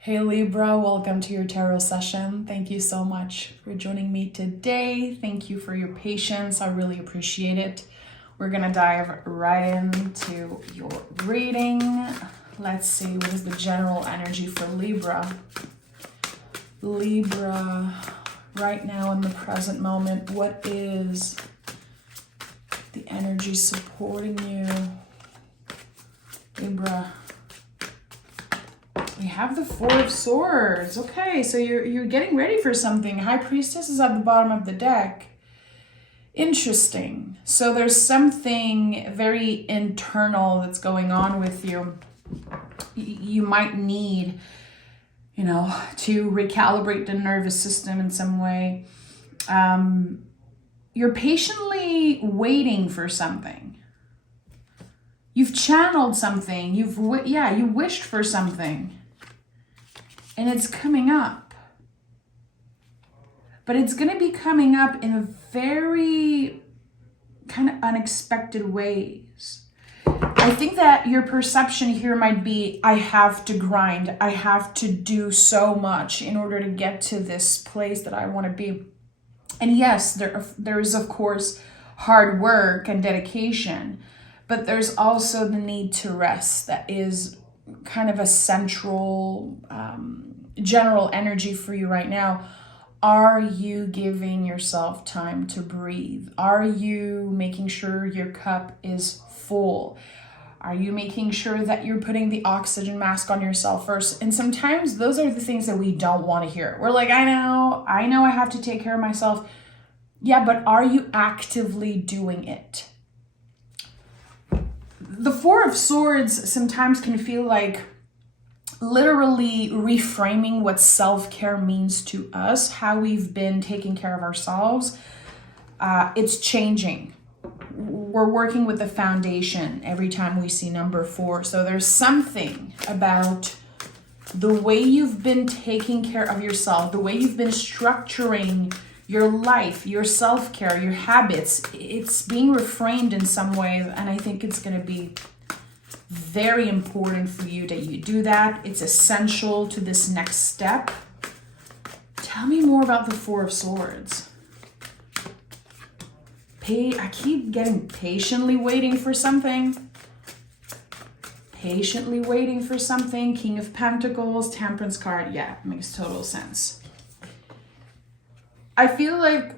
Hey Libra, welcome to your tarot session. Thank you so much for joining me today. Thank you for your patience. I really appreciate it. We're gonna dive right into your reading. Let's see, what is the general energy for Libra? Libra, right now in the present moment, what is the energy supporting you? Libra. We have the Four of Swords. Okay, so you're getting ready for something. High Priestess is at the bottom of the deck. Interesting. So there's something very internal that's going on with you. You might need, to recalibrate the nervous system in some way. You're patiently waiting for something. You've channeled something. You wished for something. And it's coming up. But it's going to be coming up in a very kind of unexpected ways. I think that your perception here might be, I have to grind. I have to do so much in order to get to this place that I want to be. And yes, there is, of course, hard work and dedication. But there's also the need to rest that is kind of a central general energy for you right now. Are you giving yourself time to breathe? Are you making sure your cup is full? Are you making sure that you're putting the oxygen mask on yourself first? And sometimes those are the things that we don't want to hear. We're like, I know I have to take care of myself. Yeah, but are you actively doing it? The Four of Swords sometimes can feel like literally reframing what self-care means to us, how we've been taking care of ourselves. It's changing. We're working with the foundation every time we see number 4. So there's something about the way you've been taking care of yourself, the way you've been structuring your life, your self-care, your habits. It's being reframed in some ways, and I think it's going to be very important for you that you do that. It's essential to this next step. Tell me more about the Four of Swords. I keep getting patiently waiting for something. Patiently waiting for something. King of Pentacles, Temperance card. Yeah, makes total sense. I feel like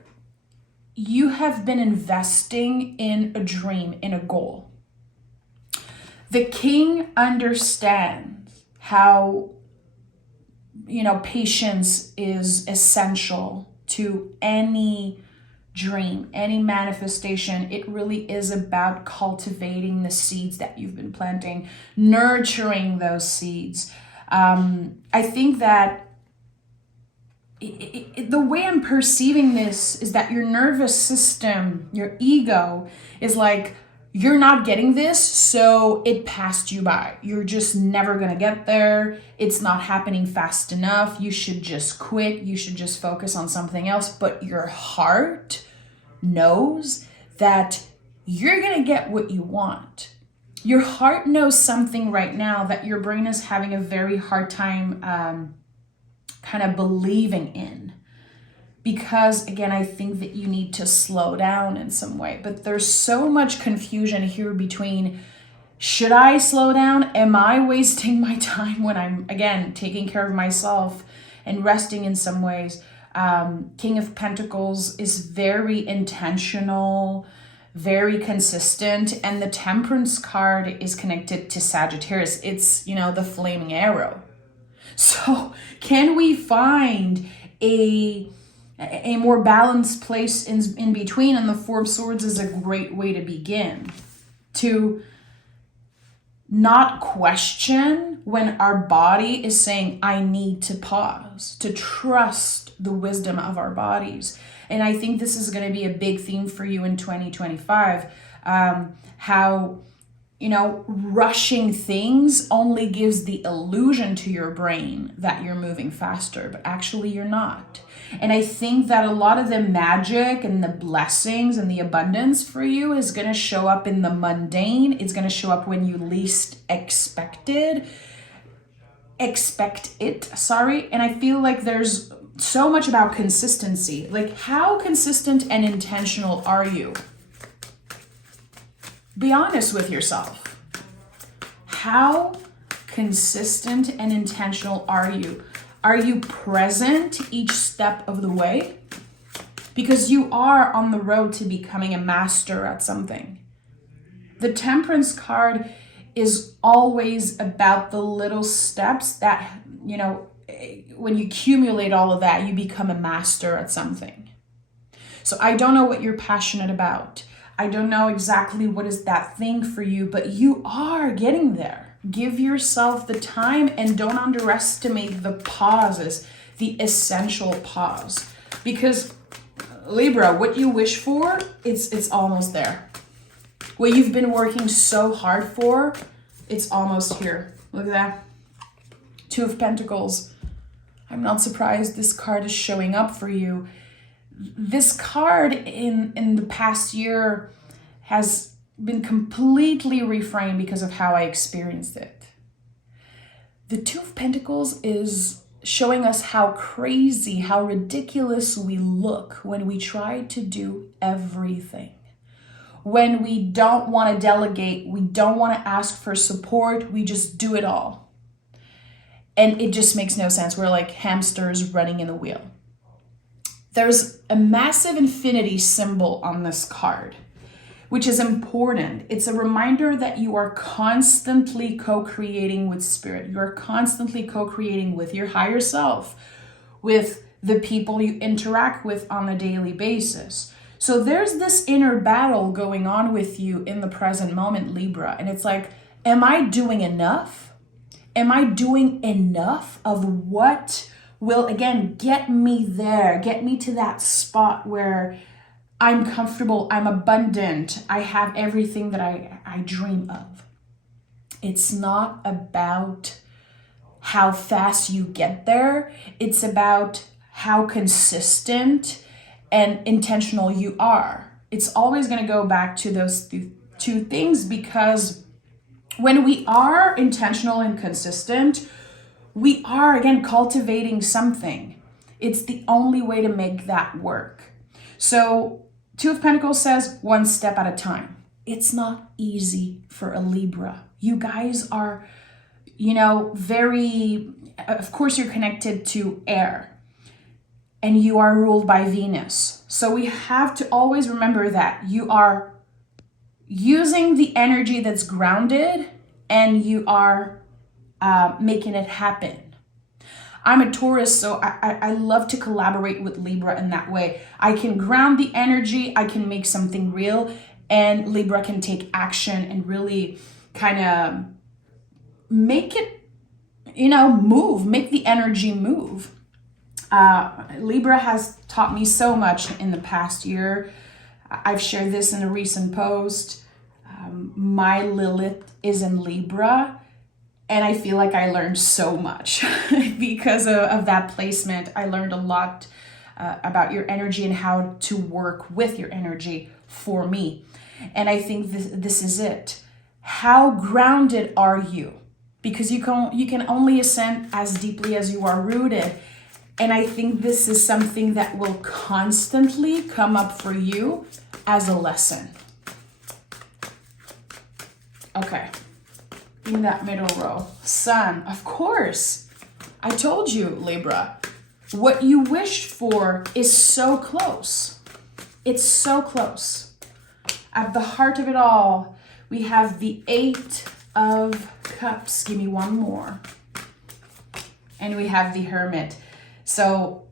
you have been investing in a dream, in a goal. The king understands how, patience is essential to any dream, any manifestation. It really is about cultivating the seeds that you've been planting, nurturing those seeds. I think that the way I'm perceiving this is that your nervous system, your ego, is like, you're not getting this, so it passed you by. You're just never going to get there. It's not happening fast enough. You should just quit. You should just focus on something else. But your heart knows that you're going to get what you want. Your heart knows something right now that your brain is having a very hard time kind of believing in. Because, again, I think that you need to slow down in some way. But there's so much confusion here between, should I slow down? Am I wasting my time when I'm, again, taking care of myself and resting in some ways? King of Pentacles is very intentional, very consistent. And the Temperance card is connected to Sagittarius. It's, the flaming arrow. So can we find a more balanced place in between? And the Four of Swords is a great way to begin. To not question when our body is saying, I need to pause. To trust the wisdom of our bodies. And I think this is going to be a big theme for you in 2025. How, rushing things only gives the illusion to your brain that you're moving faster, but actually you're not. And I think that a lot of the magic and the blessings and the abundance for you is going to show up in the mundane. It's going to show up when you least expected. expect it, sorry. And I feel like there's so much about consistency. Like, how consistent and intentional are you? Be honest with yourself. How consistent and intentional are you? Are you present each step of the way? Because you are on the road to becoming a master at something. The Temperance card is always about the little steps that, you know, when you accumulate all of that, you become a master at something. So I don't know what you're passionate about. I don't know exactly what is that thing for you, but you are getting there. Give yourself the time and don't underestimate the pauses, the essential pause. Because Libra, what you wish for, it's almost there. What you've been working so hard for, it's almost here. Look at that. Two of Pentacles. I'm not surprised this card is showing up for you. This card in the past year has been completely reframed because of how I experienced it. The Two of Pentacles is showing us how crazy, how ridiculous we look when we try to do everything. When we don't want to delegate, we don't want to ask for support, we just do it all. And it just makes no sense. We're like hamsters running in a wheel. There's a massive infinity symbol on this card, which is important. It's a reminder that you are constantly co-creating with spirit. You're constantly co-creating with your higher self, with the people you interact with on a daily basis. So there's this inner battle going on with you in the present moment, Libra. And it's like, am I doing enough? Am I doing enough of what will, again, get me there, get me to that spot where I'm comfortable, I'm abundant, I have everything that I dream of? It's not about how fast you get there. It's about how consistent and intentional you are. It's always going to go back to those two things, because when we are intentional and consistent, we are, again, cultivating something. It's the only way to make that work. So Two of Pentacles says one step at a time. It's not easy for a Libra. You guys are, very, of course you're connected to air and you are ruled by Venus. So we have to always remember that you are using the energy that's grounded and you are making it happen. I'm a Taurus, so I love to collaborate with Libra in that way. I can ground the energy, I can make something real, and Libra can take action and really kind of make it, move, make the energy move. Libra has taught me so much in the past year. I've shared this in a recent post. My Lilith is in Libra, and I feel like I learned so much because of that placement. I learned a lot about your energy and how to work with your energy for me. And I think this is it. How grounded are you? Because you can only ascend as deeply as you are rooted. And I think this is something that will constantly come up for you as a lesson. Okay, in that middle row, Sun, of course. I told you, Libra, what you wished for is so close. It's so close. At the heart of it all, we have the Eight of Cups. Give me one more. And we have the Hermit. So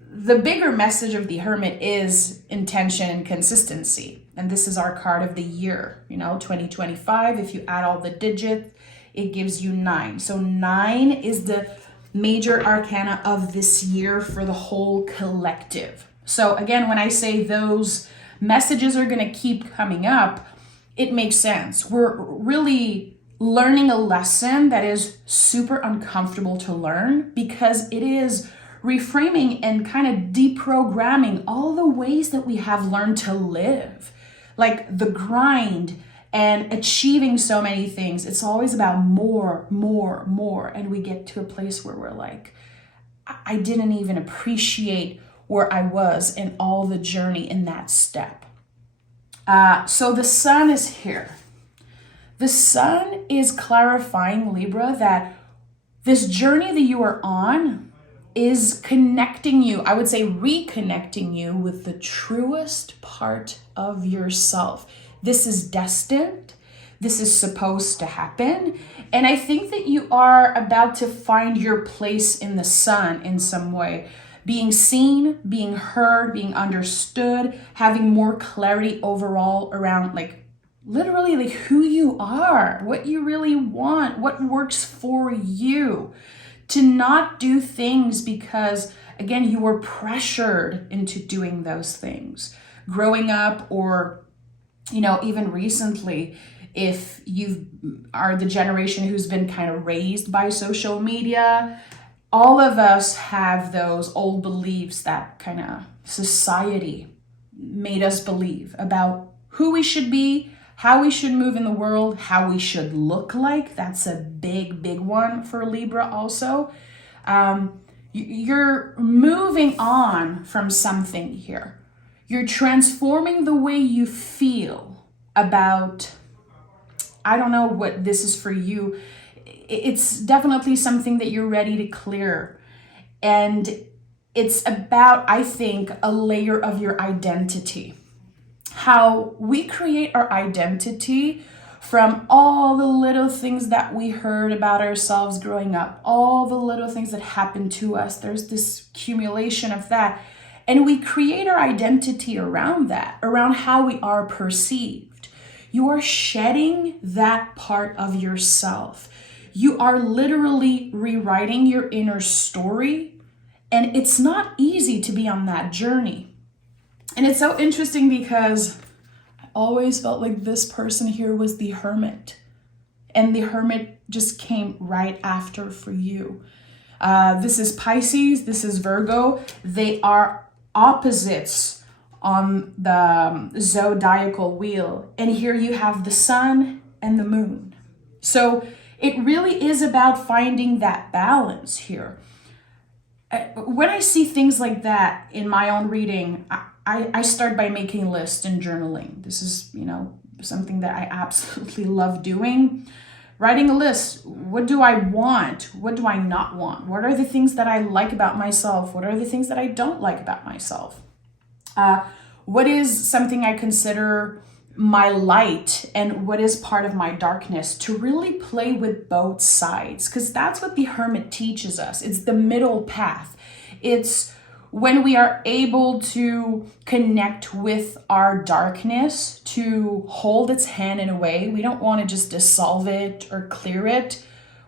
the bigger message of the Hermit is intention and consistency. And this is our card of the year, 2025. If you add all the digits, it gives you 9. So 9 is the major arcana of this year for the whole collective. So again, when I say those messages are going to keep coming up, it makes sense. We're really learning a lesson that is super uncomfortable to learn, because it is reframing and kind of deprogramming all the ways that we have learned to live. Like the grind and achieving so many things. It's always about more, more, more. And we get to a place where we're like, I didn't even appreciate where I was in all the journey in that step. So the sun is here. The sun is clarifying, Libra, that this journey that you are on is connecting you, I would say reconnecting you with the truest part of yourself. This is destined. This is supposed to happen. And I think that you are about to find your place in the sun in some way. Being seen, being heard, being understood, having more clarity overall around like literally like who you are, what you really want, what works for you. To not do things because, again, you were pressured into doing those things. Growing up or, even recently, if you are the generation who's been kind of raised by social media, all of us have those old beliefs that kind of society made us believe about who we should be, how we should move in the world, how we should look like. That's a big, big one for Libra also. You're moving on from something here. You're transforming the way you feel about, I don't know what this is for you. It's definitely something that you're ready to clear. And it's about, I think, a layer of your identity. How we create our identity from all the little things that we heard about ourselves growing up, all the little things that happened to us. There's this accumulation of that. And we create our identity around that, around how we are perceived. You are shedding that part of yourself. You are literally rewriting your inner story, and it's not easy to be on that journey. And it's so interesting because I always felt like this person here was the hermit, and the hermit just came right after for you. This is Pisces, this is Virgo. They are opposites on the zodiacal wheel. And here you have the sun and the moon. So it really is about finding that balance here. When I see things like that in my own reading, I start by making lists and journaling. This is, something that I absolutely love doing. Writing a list. What do I want? What do I not want? What are the things that I like about myself? What are the things that I don't like about myself? What is something I consider my light and what is part of my darkness, to really play with both sides, because that's what the hermit teaches us. It's the middle path. It's when we are able to connect with our darkness, to hold its hand in a way. We don't want to just dissolve it or clear it.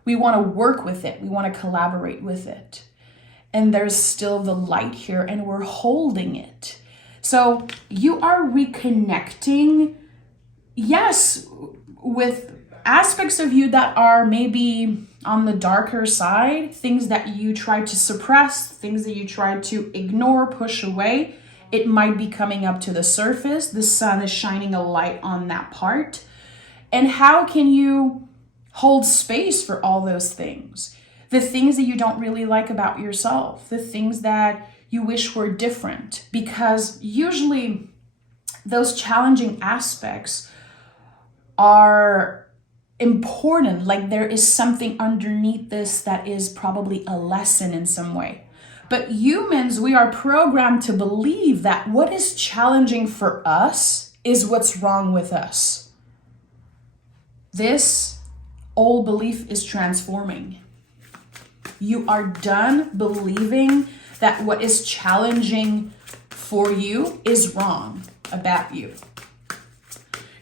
We want to work with it. We want to collaborate with it. And there's still the light here, and we're holding it. So you are reconnecting, yes, with aspects of you that are maybe on the darker side, things that you try to suppress, things that you try to ignore, push away. It might be coming up to the surface. The sun is shining a light on that part. And how can you hold space for all those things? The things that you don't really like about yourself, the things that you wish were different, because usually those challenging aspects are important. Like there is something underneath this that is probably a lesson in some way. But humans, we are programmed to believe that what is challenging for us is what's wrong with us. This old belief is transforming. You are done believing that what is challenging for you is wrong about you.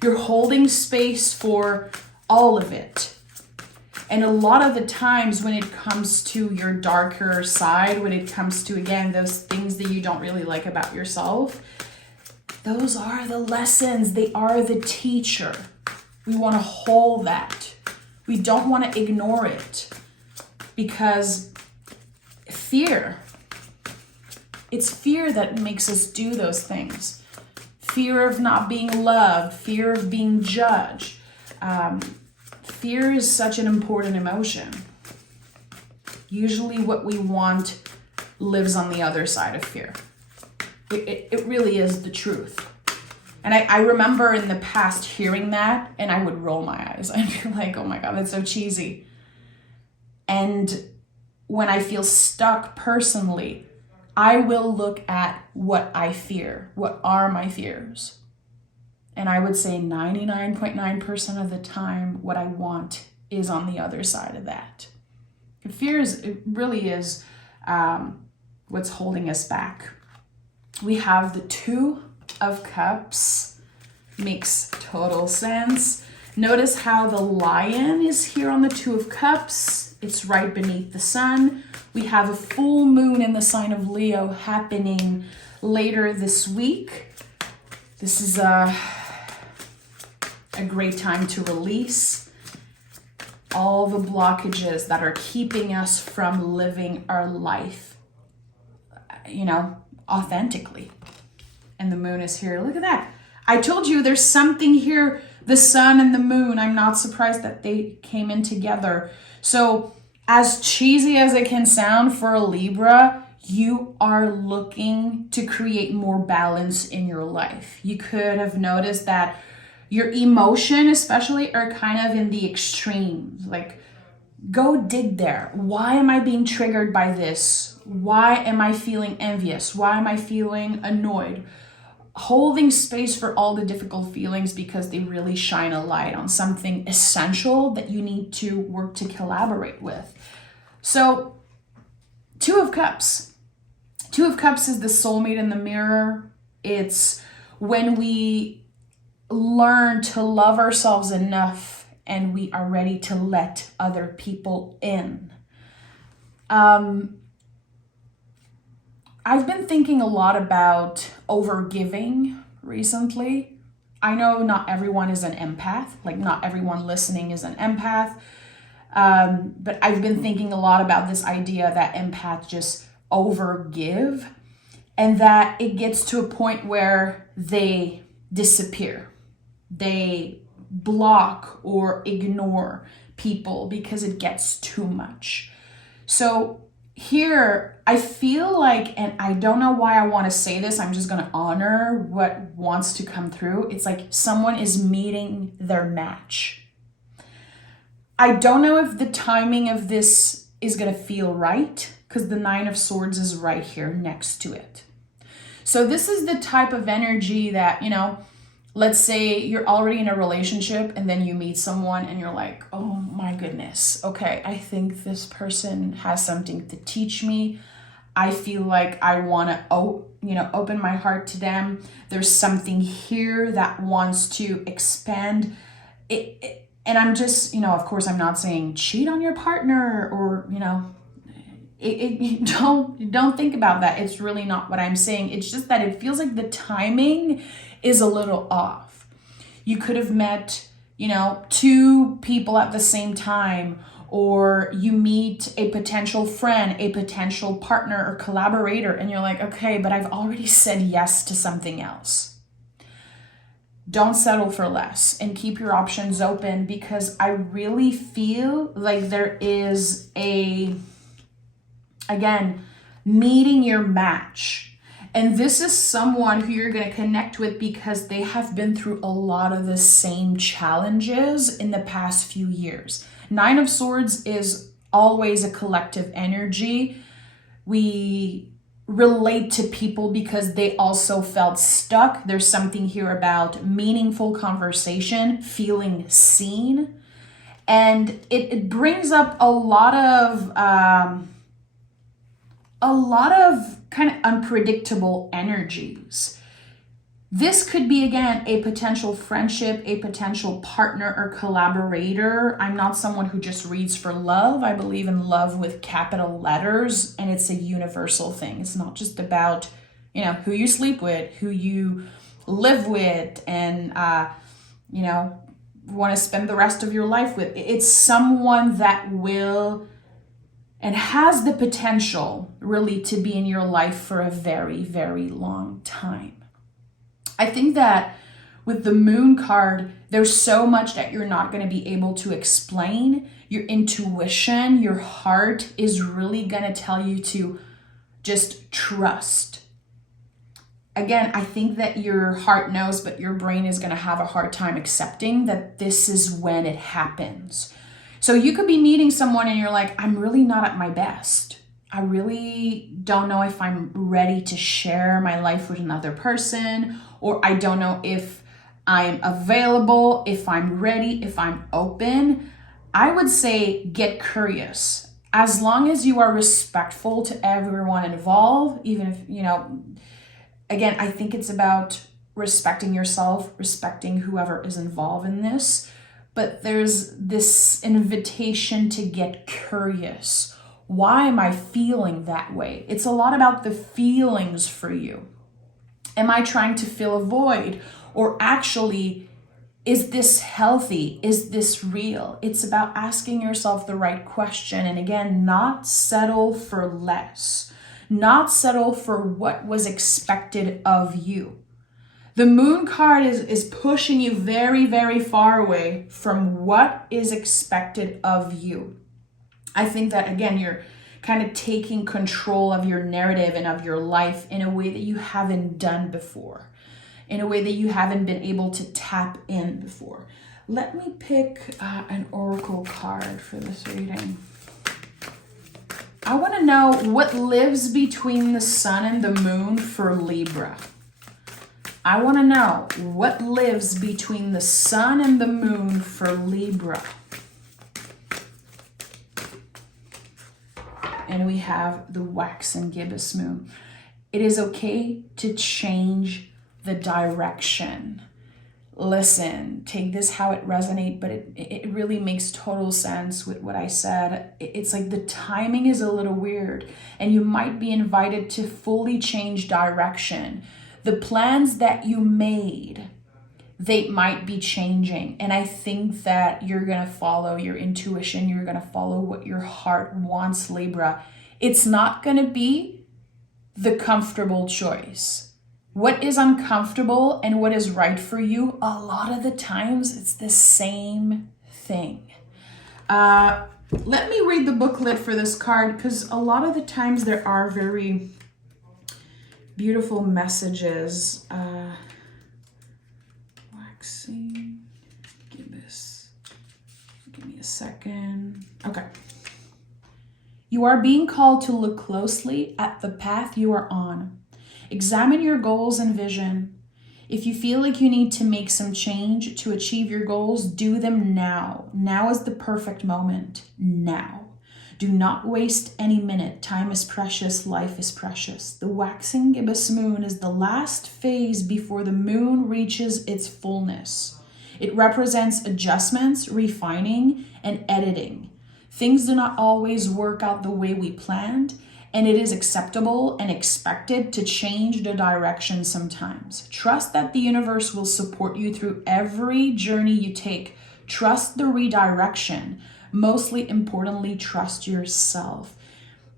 You're holding space for all of it. And a lot of the times when it comes to your darker side, when it comes to, again, those things that you don't really like about yourself, those are the lessons. They are the teacher. We want to hold that. We don't want to ignore it, because fear, it's fear that makes us do those things. fear of not being loved, fear of being judged. Fear is such an important emotion. Usually what we want lives on the other side of fear. It really is the truth. And I remember in the past hearing that, and I would roll my eyes. I'd be like, oh my God, that's so cheesy. And when I feel stuck personally, I will look at what I fear. What are my fears? And I would say 99.9% of the time, what I want is on the other side of that. Fear it really is what's holding us back. We have the Two of Cups. Makes total sense. Notice how the lion is here on the Two of Cups. It's right beneath the sun. We have a full moon in the sign of Leo happening later this week. This is a great time to release all the blockages that are keeping us from living our life, authentically. And the moon is here. Look at that. I told you there's something here. The sun and the moon. I'm not surprised that they came in together. So as cheesy as it can sound for a Libra, you are looking to create more balance in your life. You could have noticed that your emotion especially are kind of in the extremes. Like, go dig there. Why am I being triggered by this? Why am I feeling envious? Why am I feeling annoyed? Holding space for all the difficult feelings because they really shine a light on something essential that you need to work to collaborate with. So, Two of Cups. Two of Cups is the soulmate in the mirror. It's when we learn to love ourselves enough and we are ready to let other people in. I've been thinking a lot about overgiving recently. I know not everyone is an empath, like not everyone listening is an empath. But I've been thinking a lot about this idea that empaths just overgive and that it gets to a point where they disappear. They block or ignore people because it gets too much. So here, I feel like, and I don't know why I want to say this, I'm just going to honor what wants to come through. It's like someone is meeting their match. I don't know if the timing of this is going to feel right because the Nine of Swords is right here next to it. So this is the type of energy that, let's say you're already in a relationship and then you meet someone and you're like, oh my goodness, okay, I think this person has something to teach me. I feel like I want to, open my heart to them. There's something here that wants to expand it. And I'm just, of course, I'm not saying cheat on your partner or, don't think about that. It's really not what I'm saying. It's just that it feels like the timing is a little off. You could have met, two people at the same time, or you meet a potential friend, a potential partner or collaborator, and you're like, okay, but I've already said yes to something else. Don't settle for less and keep your options open because I really feel like there is meeting your match. And this is someone who you're going to connect with because they have been through a lot of the same challenges in the past few years. Nine of Swords is always a collective energy. We relate to people because they also felt stuck. There's something here about meaningful conversation, feeling seen. And it brings up a lot of kind of unpredictable energies. This could be, again, a potential friendship, a potential partner or collaborator. I'm not someone who just reads for love. I believe in love with capital letters, and it's a universal thing. It's not just about, who you sleep with, who you live with, and, want to spend the rest of your life with. It's someone that will and has the potential really to be in your life for a very, very long time. I think that with the moon card, there's so much that you're not going to be able to explain. Your intuition, your heart is really going to tell you to just trust. Again, I think that your heart knows, but your brain is going to have a hard time accepting that this is when it happens. So you could be meeting someone and you're like, I'm really not at my best. I really don't know if I'm ready to share my life with another person, or I don't know if I'm available, if I'm ready, if I'm open. I would say get curious. As long as you are respectful to everyone involved, even if, again, I think it's about respecting yourself, respecting whoever is involved in this. But there's this invitation to get curious. Why am I feeling that way? It's a lot about the feelings for you. Am I trying to fill a void? Or actually, is this healthy? Is this real? It's about asking yourself the right question. And again, not settle for less. Not settle for what was expected of you. The moon card is pushing you very, very far away from what is expected of you. I think that, again, you're kind of taking control of your narrative and of your life in a way that you haven't done before, in a way that you haven't been able to tap in before. Let me pick an oracle card for this reading. I want to know what lives between the sun and the moon for Libra. I want to know what lives between the sun and the moon for Libra. And we have the waxing gibbous moon. It is okay to change the direction. Listen, take this how it resonates, but it really makes total sense with what I said. It's like the timing is a little weird, and you might be invited to fully change direction. The plans that you made, they might be changing. And I think that you're going to follow your intuition. You're going to follow what your heart wants, Libra. It's not going to be the comfortable choice. What is uncomfortable and what is right for you, a lot of the times it's the same thing. Let me read the booklet for this card, because a lot of the times there are very beautiful messages. Waxing gibbous. Give me a second. Okay. You are being called to look closely at the path you are on. Examine your goals and vision. If you feel like you need to make some change to achieve your goals, do them now. Now is the perfect moment. Now. Do not waste any minute. Time is precious. Life is precious. The waxing gibbous moon is the last phase before the moon reaches its fullness. It represents adjustments, refining, and editing. Things do not always work out the way we planned, and it is acceptable and expected to change the direction sometimes. Trust that the universe will support you through every journey you take. Trust the redirection. Mostly importantly, trust yourself.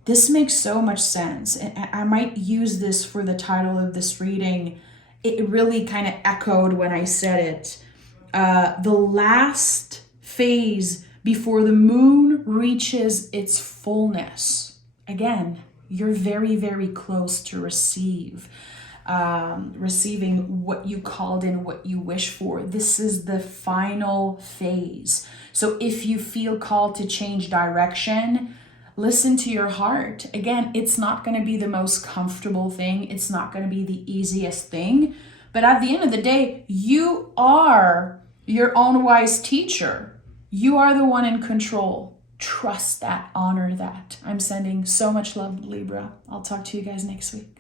This makes so much sense. And I might use this for the title of this reading. It really kind of echoed when I said it. The last phase before the moon reaches its fullness. Again, you're very, very close to receiving what you called in, what you wish for. This is the final phase. So if you feel called to change direction, listen to your heart. Again, it's not going to be the most comfortable thing. It's not going to be the easiest thing. But at the end of the day, you are your own wise teacher. You are the one in control. Trust that, honor that. I'm sending so much love, Libra. I'll talk to you guys next week.